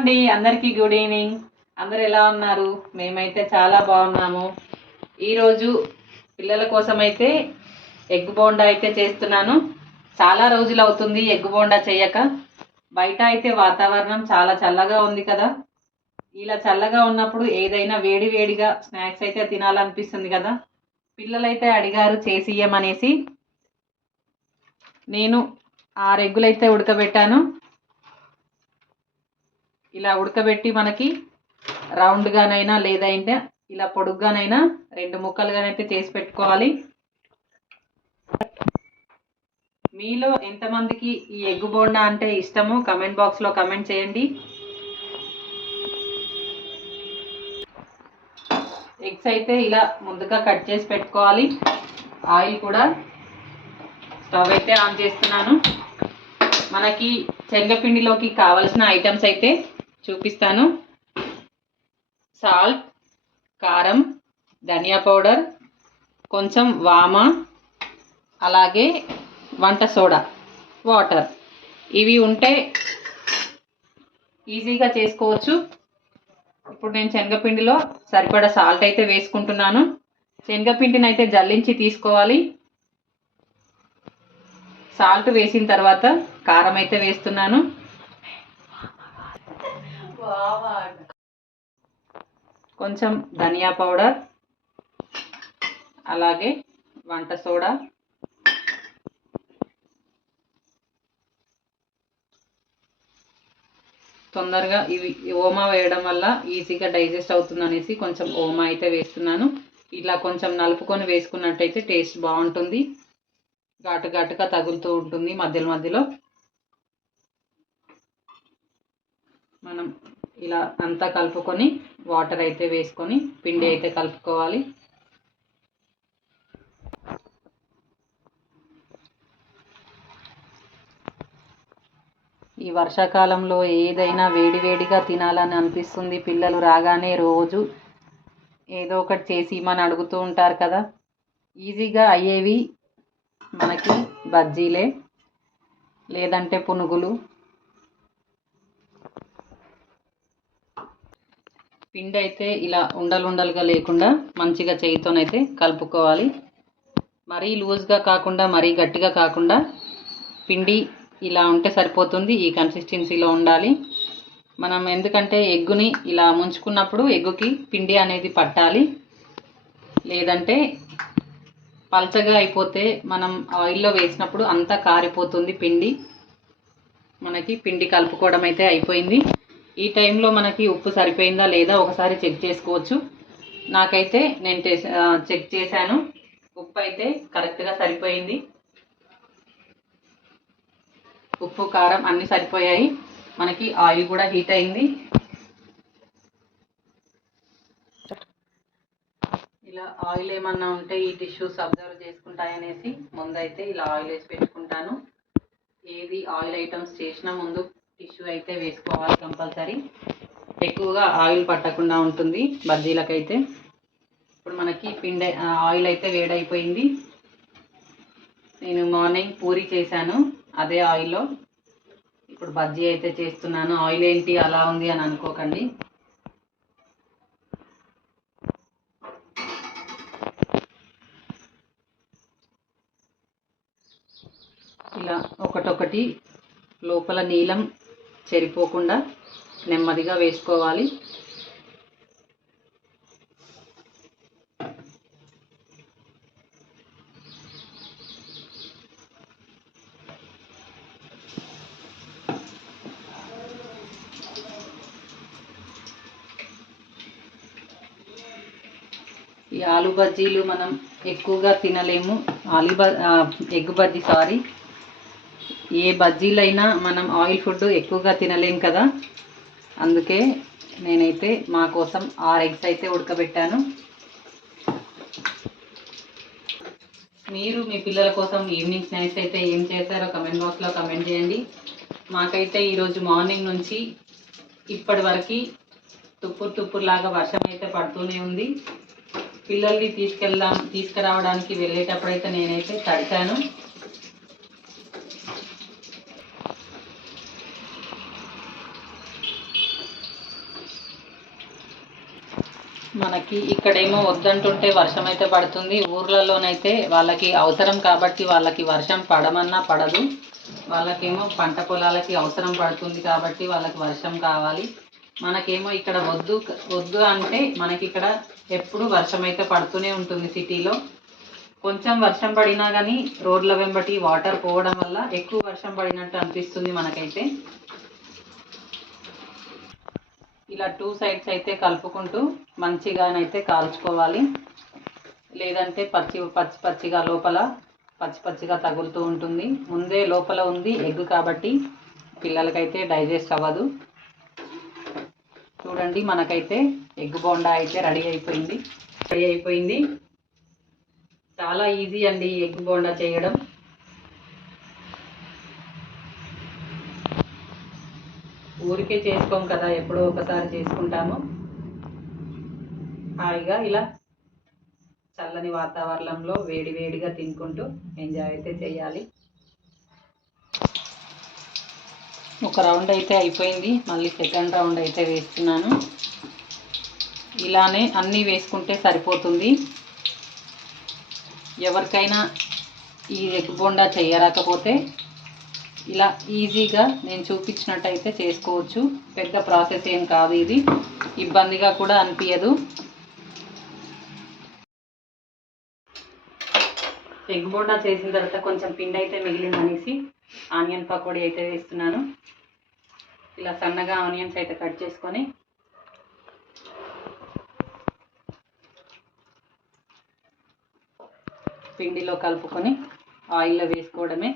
అండి అందరికీ good evening అందరు ఎలా ఉన్నారు? మేమైతే చాలా బాగున్నాము. ఈరోజు పిల్లల కోసం అయితే ఎగ్ బోండా అయితే చేస్తున్నాను. చాలా రోజులు అవుతుంది ఎగ్ బోండా చేయక. బయట అయితే వాతావరణం చాలా చల్లగా ఉంది కదా. ఇలా చల్లగా ఉన్నప్పుడు ఏదైనా వేడి వేడిగా స్నాక్స్ అయితే తినాలనిపిస్తుంది కదా. పిల్లలైతే అడిగారు చేసి నేను ఆరు ఎగ్గులైతే ఉడకబెట్టాను. ఇలా ఉడకబెట్టి మనకి రౌండ్గానైనా లేదంటే ఇలా పొడుగ్గానైనా రెండు ముక్కలుగానైతే చేసి పెట్టుకోవాలి. మీలో ఎంతమందికి ఈ ఎగ్గు బోండా అంటే ఇష్టమో కమెంట్ బాక్స్లో కమెంట్ చేయండి. ఎగ్స్ అయితే ఇలా ముందుగా కట్ చేసి పెట్టుకోవాలి. ఆయిల్ కూడా స్టవ్ అయితే ఆన్ చేస్తున్నాను. మనకి శనగపిండిలోకి కావలసిన ఐటమ్స్ అయితే చూపిస్తాను. సాల్ట్ కారం ధనియా పౌడర్ కొంచెం వామ అలాగే వంట సోడా వాటర్. ఇవి ఉంటే ఈజీగా చేసుకోవచ్చు. ఇప్పుడు నేను శనగపిండిలో సరిపడా సాల్ట్ అయితే వేసుకుంటున్నాను. శనగపిండిని అయితే జల్లించి తీసుకోవాలి. సాల్ట్ వేసిన తర్వాత కారం అయితే వేస్తున్నాను. కొంచెం ధనియా పౌడర్ అలాగే వంట సోడా. తొందరగా ఇవి ఓమా వేయడం వల్ల ఈజీగా డైజెస్ట్ అవుతుంది అనేసి కొంచెం ఓమా అయితే వేస్తున్నాను. ఇలా కొంచెం నలుపుకొని వేసుకున్నట్టయితే టేస్ట్ బాగుంటుంది. ఘాటు ఘాటుగా తగులుతూ ఉంటుంది మధ్యలో మధ్యలో. మనం ఇలా అంతా కలుపుకొని వాటర్ అయితే వేసుకొని పిండి అయితే కలుపుకోవాలి. ఈ వర్షాకాలంలో ఏదైనా వేడివేడిగా తినాలని అనిపిస్తుంది. పిల్లలు రాగానే రోజు ఏదో ఒకటి చేసి ఇమ్మని అడుగుతూ ఉంటారు కదా. ఈజీగా అయ్యేవి మనకి బజ్జీలే లేదంటే పునుగులు పిండి అయితే ఇలా ఉండలు ఉండలుగా లేకుండా మంచిగా చేయితోనైతే కలుపుకోవాలి. మరీ లూజ్గా కాకుండా మరీ గట్టిగా కాకుండా పిండి ఇలా ఉంటే సరిపోతుంది ఈ కన్సిస్టెన్సీలో ఉండాలి. మనం ఎందుకంటే ఎగ్గుని ఇలా ముంచుకున్నప్పుడు ఎగ్గుకి పిండి అనేది పట్టాలి. లేదంటే పల్చగా అయిపోతే మనం ఆయిల్లో వేసినప్పుడు అంతా కారిపోతుంది పిండి. మనకి పిండి కలుపుకోవడం అయితే అయిపోయింది. ఈ టైంలో మనకి ఉప్పు సరిపోయిందా లేదా ఒకసారి చెక్ చేసుకోవచ్చు. నాకైతే నేను చెక్ చేశాను. ఉప్పు అయితే కరెక్ట్గా సరిపోయింది. ఉప్పు కారం అన్నీ సరిపోయాయి. మనకి ఆయిల్ కూడా హీట్ అయింది. ఇలా ఆయిల్ ఏమన్నా ఉంటే ఈ టిష్యూస్ అబ్జర్వ్ చేసుకుంటాయనేసి ముందైతే ఇలా ఆయిల్ వేసి పెట్టుకుంటాను. ఏది ఆయిల్ ఐటమ్స్ చేసినా ముందు టిష్యూ అయితే వేసుకోవాలి కంపల్సరీ. ఎక్కువగా ఆయిల్ పట్టకుండా ఉంటుంది బజ్జీలకైతే. ఇప్పుడు మనకి పిండి ఆయిల్ అయితే వేడైపోయింది. నేను మార్నింగ్ పూరి చేశాను అదే ఆయిల్లో. ఇప్పుడు బజ్జీ అయితే చేస్తున్నాను. ఆయిల్ ఏంటి అలా ఉంది అని అనుకోకండి. ఇలా ఒకటొకటి లోపల నీలం చెరిపోకుండా నెమ్మదిగా వేసుకోవాలి. ఈ ఆలు బజ్జీలు మనం ఎక్కువగా తినలేము. ఆలు బ ఎగ్ బజ్జీ సారీ. ఏ బజ్జీలైనా మనం ఆయిల్ ఫుడ్ ఎక్కువగా తినలేం కదా? అందుకే నేనైతే మా కోసం ఆరు ఎగ్స్ అయితే ఉడకబెట్టాను. మీరు మీ పిల్లల కోసం ఈవినింగ్ స్నాక్స్ అయితే ఏం చేశారో కమెంట్ బాక్స్లో కమెంట్ చేయండి. మాకైతే ఈరోజు మార్నింగ్ నుంచి ఇప్పటి వరకు తుప్పురు తుప్పురులాగా వర్షం అయితే పడుతూనే ఉంది. పిల్లల్ని తీసుకెళ్దాం తీసుకురావడానికి వెళ్ళేటప్పుడైతే నేనైతే తడిచాను మనకి ఇక్కడేమో వద్దంటుంటే వర్షం అయితే పడుతుంది. ఊర్లలోనైతే వాళ్ళకి అవసరం కాబట్టి వాళ్ళకి వర్షం పడమన్నా పడదు. వాళ్ళకేమో పంట పొలాలకి అవసరం పడుతుంది కాబట్టి వాళ్ళకి వర్షం కావాలి. మనకేమో ఇక్కడ వద్దు వద్దు అంటే మనకి ఇక్కడ ఎప్పుడు వర్షం అయితే పడుతూనే ఉంటుంది సిటీలో. కొంచెం వర్షం పడినా కానీ రోడ్ల వెంబటి వాటర్ పోవడం వల్ల ఎక్కువ వర్షం పడినట్టు అనిపిస్తుంది మనకైతే. ఇలా టూ సైడ్స్ అయితే కలుపుకుంటూ మంచిగానైతే కాల్చుకోవాలి. లేదంటే పచ్చి పచ్చి పచ్చిగా లోపల పచ్చి పచ్చిగా తగులుతూ ఉంటుంది. ముందే లోపల ఉంది ఎగ్ కాబట్టి పిల్లలకైతే డైజెస్ట్ అవ్వదు. చూడండి మనకైతే ఎగ్ బోండా అయితే రెడీ అయిపోయింది. రెడీ అయిపోయింది. చాలా ఈజీ అండి ఎగ్ బోండా చేయడం. ఊరికే చేసుకోం కదా ఎప్పుడో ఒకసారి చేసుకుంటాము. హాయిగా ఇలా చల్లని వాతావరణంలో వేడి వేడిగా తినుకుంటూ ఎంజాయ్ అయితే చేయాలి. ఒక రౌండ్ అయితే అయిపోయింది. మళ్ళీ సెకండ్ రౌండ్ అయితే వేస్తున్నాను. ఇలానే అన్నీ వేసుకుంటే సరిపోతుంది. ఎవరికైనా ఈ ఎగ్ బోండా చేయరాకపోతే ఇలా ఈజీగా నేను చూపించినట్టయితే చేసుకోవచ్చు. పెద్ద ప్రాసెస్ ఏం కాదు ఇది. ఇబ్బందిగా కూడా అనిపించదు ఎగ్ బోండా చేసిన తర్వాత కొంచెం పిండి అయితే మిగిలిందనేసి ఆనియన్ పకోడీ అయితే వేస్తున్నాను. ఇలా సన్నగా ఆనియన్స్ అయితే కట్ చేసుకొని పిండిలో కలుపుకొని ఆయిల్లో వేసుకోవడమే.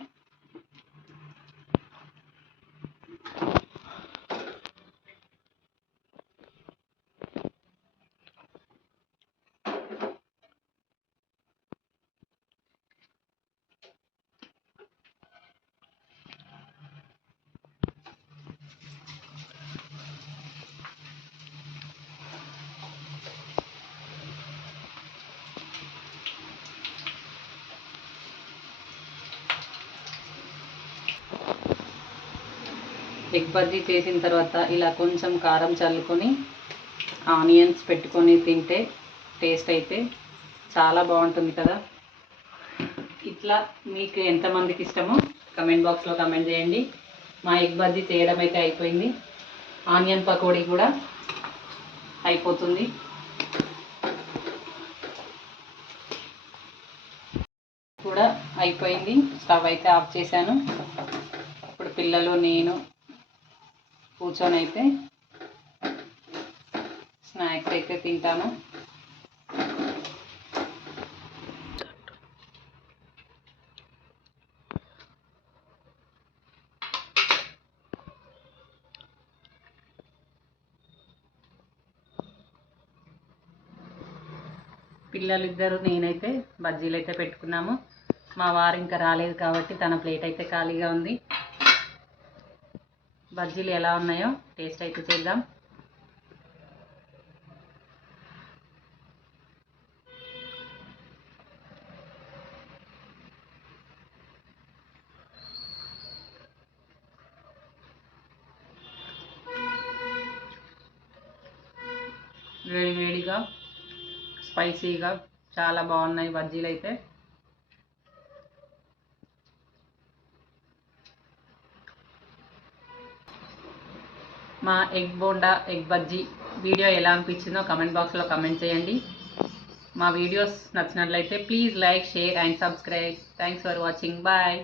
ఎగ్ బజ్జీ చేసిన తర్వాత ఇలా కొంచెం కారం చల్లుకొని ఆనియన్స్ పెట్టుకొని తింటే టేస్ట్ అయితే చాలా బాగుంటుంది కదా. ఇట్లా మీకు ఎంతమందికి ఇష్టమో కమెంట్ బాక్స్లో కమెంట్ చేయండి. మా ఎగ్ బజ్జీ చేయడం అయితే అయిపోయింది. ఆనియన్ పకోడీ కూడా అయిపోతుంది. కూడా అయిపోయింది. స్టవ్ అయితే ఆఫ్ చేశాను. ఇప్పుడు పిల్లలు నేను కూర్చొని అయితే స్నాక్స్ అయితే తింటాను. పిల్లలిద్దరూ నేనైతే బజ్జీలు అయితే పెట్టుకున్నాము. మా వారు ఇంకా రాలేదు కాబట్టి తన ప్లేట్ అయితే ఖాళీగా ఉంది. బజ్జీలు ఎలా ఉన్నాయో టేస్ట్ అయితే చేద్దాం. వేడి వేడిగా స్పైసీగా చాలా బాగున్నాయి బజ్జీలు అయితే. మా egg bonda egg bajji video ఎలా అనిపించిందో కమెంట్ బాక్స్లో కమెంట్ చేయండి. మా వీడియోస్ నచ్చినట్లయితే please like share and subscribe thanks for watching bye